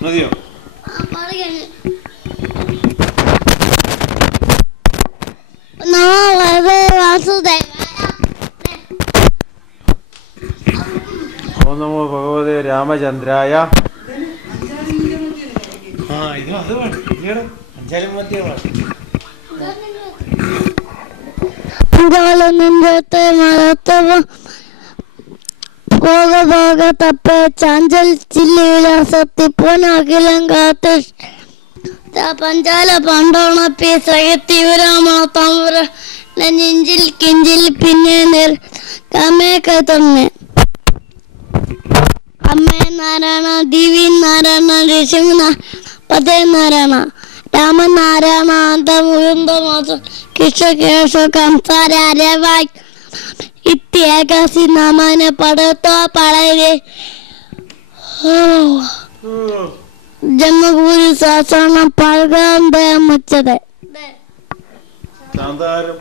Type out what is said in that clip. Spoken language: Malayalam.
മതിയോ? ഓം നമോ ഭഗവതേ രാമചന്ദ്രായ. ഇത് അത് വേണം. അഞ്ചാലും മതിയോ? ചാഞ്ചൽ ചില്ലിവിലാസത്തി പൂനാകിലങ്കാത്ത് പഞ്ചാല പണ്ടോണപ്പി സഹത്തിവരാമണ തമുര നെഞ്ചിൽ കിഞ്ചിൽ പിന്നെ കമേക്ക തന്നെ അമ്മേ നാരായണ ദേവി നാരായണ ഋഷിംന പതേ നാരായണ രാമൻ നാരായണ അന്ത മുകുന്ദ മാസം കിഷകേശ കംസാര അരവായി ഇത്യേകാസി നാമാന പടത്തോ പടരെ ജന്മഭൂരി ശാസന പഴകാൻ മുച്ചത് ശാന്താരം